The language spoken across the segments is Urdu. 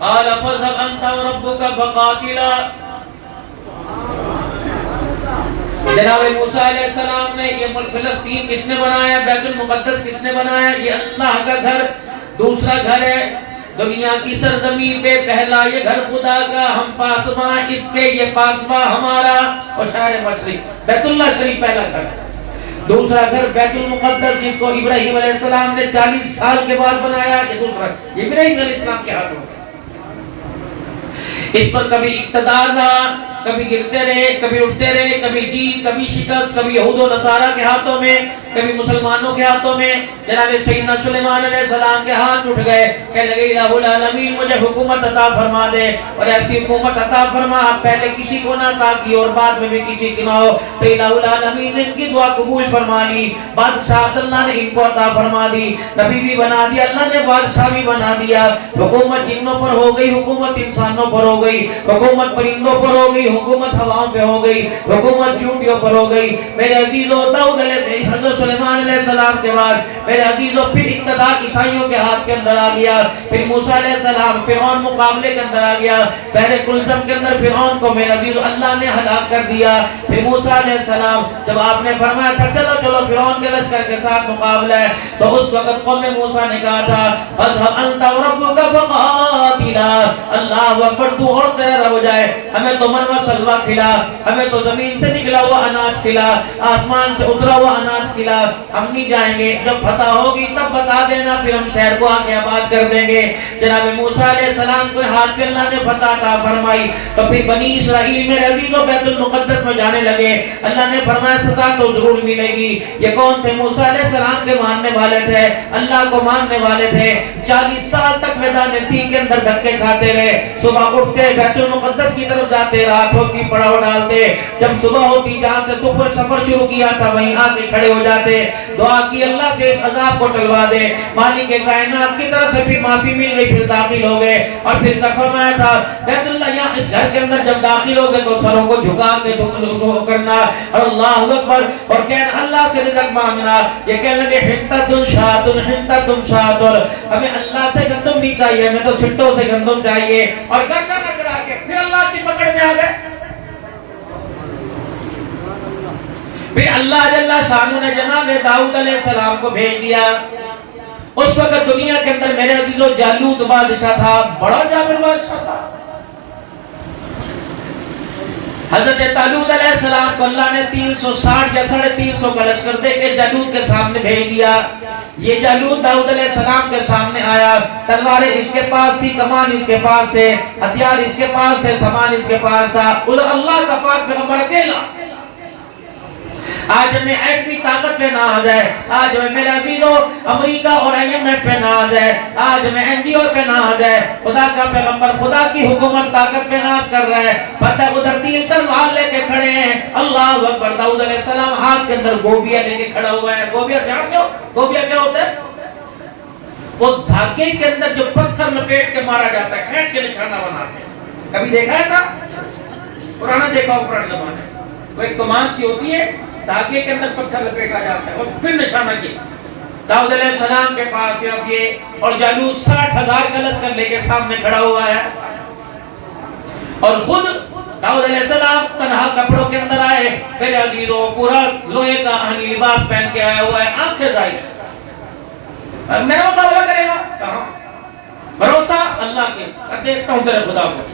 قال فاذهب انت وربك فقاتلا. جناب موسیٰ علیہ السلام نے یہ ملک فلسطین کس نے بنایا؟ بیت المقدس کس نے بنایا؟ یہ اللہ کا گھر، دوسرا گھر ہے دنیا کی سرزمین پہ، پہلا یہ گھر خدا کا، ہم پاسباں اس کے، یہ پاسباں ہمارا. اور شہر مشرق بیت اللہ شریف پہلا گھر ہے. دوسرا گھر بیت المقدس جس کو ابراہیم علیہ السلام نے 40 سال کے بعد بنایا، یہ دوسرا، یہ ابراہیم علیہ السلام کے ہاتھوں. اس پر کبھی اقتدار نہ، کبھی گرتے رہے، کبھی اٹھتے رہے، کبھی جیت، کبھی شکست، کبھی یہود و نصارہ کے ہاتھوں میں، کبھی مسلمانوں کے ہاتھوں میں. جناب سیدنا سلیمان علیہ السلام کے ہاتھ اٹھ گئے، کہنے لگے الہ العالمین مجھے حکومت عطا فرما دے، اور ایسی حکومت عطا فرما پہلے کسی کو نہ عطا کی اور بعد میں بھی کسی کی نہ ہو. تو الہ العالمین نے ان کی دعا قبول فرما لی، بادشاہت اللہ نے ان کو عطا فرما دی، نبی بھی بنا دیا اللہ نے، بادشاہ بھی بنا دیا. حکومت جنوں پر ہو گئی، حکومت انسانوں پر ہو گئی، حکومت پرندوں پر ہو گئی، حکومت ہواؤں پہ ہو گئی، حکومت چونٹیوں پر ہو گئی. میرے عزیزو داؤد علیہ حضرت سلیمان علیہ السلام کے بعد میرے عزیزو پھر اقتدار عیسائیوں کے ہاتھ کے اندر آ گیا. پھر موسیٰ علیہ السلام فرعون مقابلے کے اندر آ گیا. بحر کلثم کے اندر فرعون کو میرے عزیزو اللہ نے ہلاک کر دیا. پھر موسیٰ علیہ السلام جب آپ نے فرمایا تھا چلو چلو فرعون کے لشکر کے ساتھ مقابلہ ہے، تو اس وقت قوم موسیٰ نے کہا تھا اذهب انت وربك فقاتلا. اللہ اکبر، تو اور تیرا رب جائے، ہمیں تو من و سلوہ کھلا، ہمیں تو زمین سے نکلا ہوا اناج کھلا، آسمان سے اترا ہوا اناج کھلا. ہم نہیں جائیں گے، جب فتح ہوگی تب بتا دینا، پھر ہم شہر کو آگے آباد کر دیں گے. جناب موسیٰ علیہ السلام کو ہاتھ پہ اللہ نے فتح عطا فرمائی. تو پھر بنی اسرائیل میرے عزیزوں بیت المقدس میں جانے لگے. اللہ نے فرمایا سزا تو ضرور ملے گی. یہ کون تھے؟ موسیٰ علیہ السلام کے ماننے والے تھے، اللہ کو ماننے والے تھے. 40 سال تک میدان تیہ کے اندر دھکے کھاتے رہے. صبح اٹھتے بیت المقدس کی طرف جاتے، رات ہوتی پڑاؤ ڈالتے، جب صبح ہوتی جہاں سے سفر شروع کیا تھا وہیں آ کے کھڑے ہو جاتے، دعا کی اللہ سے اس عذاب کو ٹلوا دے. مالک کائنات کی طرف سے پھر معافی مل گئی، پھر داخل ہو گئے. اور پھر فرمایا تھا بیت اللہ یہاں اس گھر کے اندر جب داخل ہو گئے تو سروں کو جھکا کے کرنا اور اللہ اکبر اور کہنا اللہ سے رزق مانگنا. یہ کہنے لگے حنتۃ شاۃ، ہمیں اللہ سے گندم نہیں چاہیے، ہمیں تو سٹوں سے گندم چاہیے. اور گردن اکڑا کے پھر اللہ کی پکڑ میں آ گئے. پھر اللہ جل شانہ نے جناب داؤد علیہ السلام کو بھیج دیا. اس وقت دنیا کے اندر میرے عزیزو جالوت بادشاہ تھا، بڑا جابر بادشاہ تھا. حضرت طالوت علیہ السلام کو اللہ نے 360 یا 350 کا لشکر دے کے جالوت کے سامنے بھیج دیا. یہ جالوت داؤد علیہ السلام کے سامنے آیا، تلواریں اس کے پاس تھی، کمان اس کے پاس تھے، ہتھیار اس کے پاس تھے، سامان اس کے پاس تھا. اللہ کا پاک پیغمبر اکیلا. آج ہمیں ایٹمی طاقت پہ نہ آ جائے، آج ہمیں میرے عزیزو امریکہ اور IMF پہ نہ آ جائے، آج ہمیں NGO پہ نہ آ جائے. خدا کا پیغمبر خدا کی حکومت طاقت پہ ناز کر رہا ہے. پتہ ادھر تیر تلوار لے کے کھڑے ہیں. اللہ اکبر. داؤد علیہ السلام ہاتھ کے اندر گوبیا لے کے کھڑا ہوا ہے. گوبیا سے ہٹ جاؤ. گوبیا کیا ہوتا ہے؟ وہ دھاگے کے اندر جو پتھر لپیٹ کے مارا جاتا ہے، کھینچ کے نشانہ بنا کے. کبھی دیکھا ہے ایسا؟ پرانا دیکھا ہو پرانے زمانے. وہ ایک کمان سی ہوتی ہے، دھاگے کے اندر پتھر لپیٹا جاتا ہے اور پھر نشانہ کیا. داؤد علیہ السلام کے پاس صرف یہ اور جالوت 60,000 کا لشکر لے کے سامنے کھڑا ہوا ہے. اور خود داؤد علیہ السلام تنہا کپڑوں کے اندر آئے. میرے عزیزو پورا لوہے کا آہنی لباس پہن کے آیا ہوا ہے، آنکھیں ظاہر. میرا مقابلہ کرے گا کہاں؟ بھروسہ اللہ کے. اب دیکھتا ہوں تیرے خدا کو.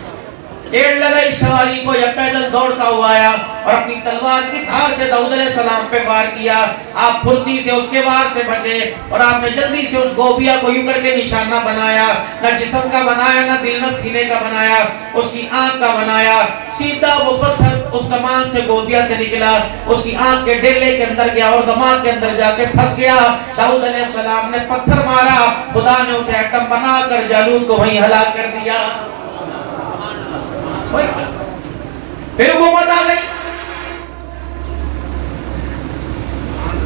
ڈیڑھ لگائی سواری کو، یا پیدل دوڑتا ہوا آیا اور اپنی تلوار کی دھار سے داؤد علیہ السلام پہ وار کیا. آپ پھرتی سے اس کے وار سے بچے اور آپ نے جلدی سے اس گوبیا کو یوں کر کے نشانہ بنایا. نہ جسم کا بنایا، نہ دل نہ سینے کا بنایا، اس کی آنکھ کا بنایا. سیدھا وہ پتھر اس کمان سے گوبیا سے نکلا، اس کی آنکھ کے ڈیلے کے اندر گیا اور دماغ کے اندر جا کے پھنس گیا. داؤد علیہ السلام نے پتھر مارا، خدا نے اسے ایٹم بنا کر جالوت کو وہیں ہلاک کر دیا. پھر حکومت آ گئی.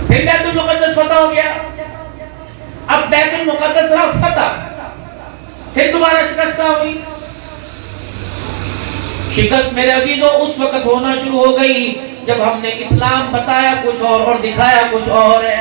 پھر بیت المقدس فتح ہو گیا. اب بیت المقدس رہا فتح، پھر دوبارہ شکست ہوئی. شکست میرے عزیزو اس وقت ہونا شروع ہو گئی جب ہم نے اسلام بتایا کچھ اور دکھایا کچھ اور ہے.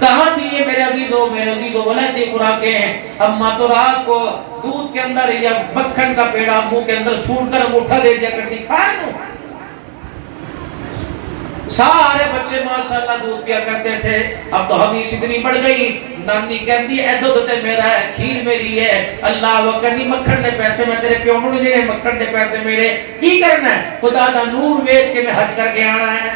کہاں تھی یہ میرے عزیزوں ولادی خوراکیں ہیں. اما تو رات کو دودھ کے اندر یا مکھن کا پیڑا منہ کے اندر سوٹ کر انگوٹھا دے دیا کرتی کھائے. سارے بچے ماشاءاللہ دودھ پیا کرتے تھے. اب تو حدیث اتنی بڑھ گئی, نانی کہتی ہے دودھ تے میرا ہے, کھیر میری ہے. اللہ وہ کہنی مکھن دے پیسے میں تیرے پیو نو نہیں دینے, مکھن دے پیسے میرے. کی کرنا ہے؟ خدا دا نور ویچ کے میں حج کر کے آنا ہے.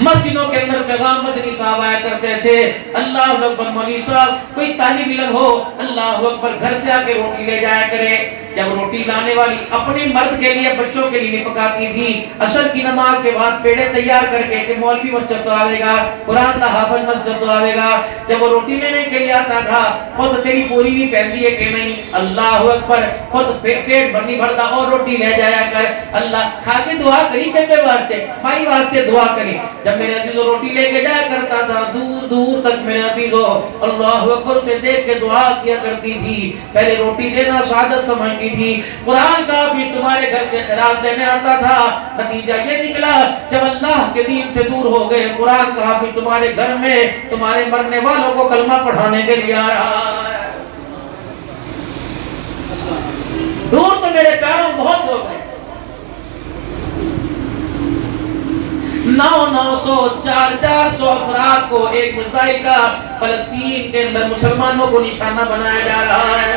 مسجدوں کے اندر پیغام مدنی صاحب آیا کرتے تھے. اللہ اکبر, مولوی صاحب کوئی طالب علم ہو اللہ اکبر گھر سے آ کے روٹی لے جایا کرے. جب روٹی لانے والی اپنے مرد کے لیے بچوں کے لیے نہیں پکاتی تھی, عصر کی نماز کے بعد پیڑے تیار کر کے کہ مولوی مسجد تو آئے گا, قرآن کا حافظ مسجد تو آئے گا. جب وہ روٹی لینے کے لیے آتا تھا خود تیری پوری بھی پہنتی ہے کہ نہیں, اللہ اکبر خود پیٹ بھرنی بھرتا اور روٹی لے جایا کر. اللہ کھا کے دعا کری بیٹے واسطے, مائی واسطے دعا کری. جب میرے عزیزو روٹی لے کے جایا کرتا تھا دور دور تک میرے عزیزو اللہ اکبر سے دیکھ کے دعا کیا کرتی تھی. پہلے روٹی دینا سعادت سمجھتی تھی. قرآن کا بھی تمہارے گھر سے خیرات دینے آتا تھا. نتیجہ یہ نکلا جب اللہ کے دین سے دور ہو گئے, قرآن کا بھی تمہارے گھر میں تمہارے مرنے والوں کو کلمہ پڑھانے کے لیے آ رہا ہے. دور تو میرے پیاروں بہت ہو گئے. 900 افراد کو ایک میزائل کا فلسطین کے اندر مسلمانوں کو نشانہ بنایا جا رہا ہے.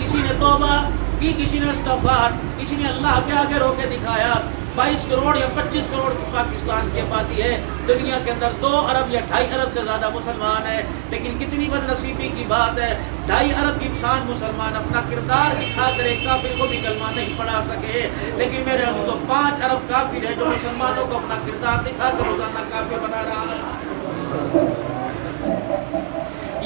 کسی نے توبہ کی, کسی نے استغفار, کسی نے اللہ کے آگے رو کے دکھایا. 22 کروڑ یا 25 کروڑ پاکستان کی آبادی ہے. دنیا کے اندر 2 ارب یا 2.5 ارب سے زیادہ مسلمان ہیں. لیکن کتنی بد نصیبی کی بات ہے, 2.5 ارب انسان مسلمان اپنا کردار دکھا کر ایک کافر کو بھی کلمہ نہیں پڑھا سکے. لیکن میرے تو 5 ارب کافر ہے جو مسلمانوں کو اپنا کردار دکھا کر روزانہ کافر بنا رہا ہے.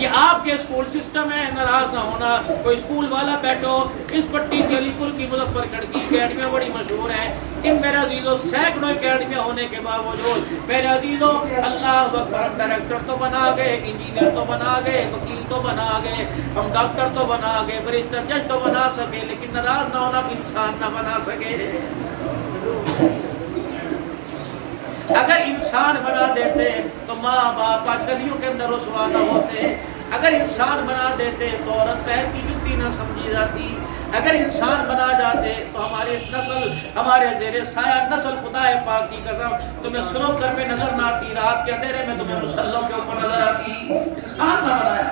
یہ آپ کے اسکول سسٹم ہے, ناراض نہ ہونا. کوئی اسکول والا بیٹھو, اس پٹی کے علی پور کی مظفر گڑھ کی اکیڈمیاں بڑی مشہور ہیں. ان میرے عزیزوں سینکڑوں اکیڈمیاں ہونے کے باوجود میرے عزیزوں اللہ اکبر, ہم ڈائریکٹر تو بنا گئے, انجینئر تو بنا گئے, وکیل تو بنا گئے, ہم ڈاکٹر تو بنا گئے, بیرسٹر جج تو بنا سکے, لیکن ناراض نہ ہونا انسان نہ بنا سکے. اگر انسان بنا دیتے تو ماں باپ آج گلیوں کے اندر رسوا نہ ہوتے. اگر انسان بنا دیتے تو عورت پیر کی جوتی نہ سمجھی جاتی. اگر انسان بنا جاتے تو ہماری نسل, ہمارے زیر سایہ نسل خدا پاک کی قسم تمہیں سنو کر میں نظر نہ آتی, رات کے اندھیرے میں تمہیں مسلوں کے اوپر نظر آتی. انسان نہ بنایا.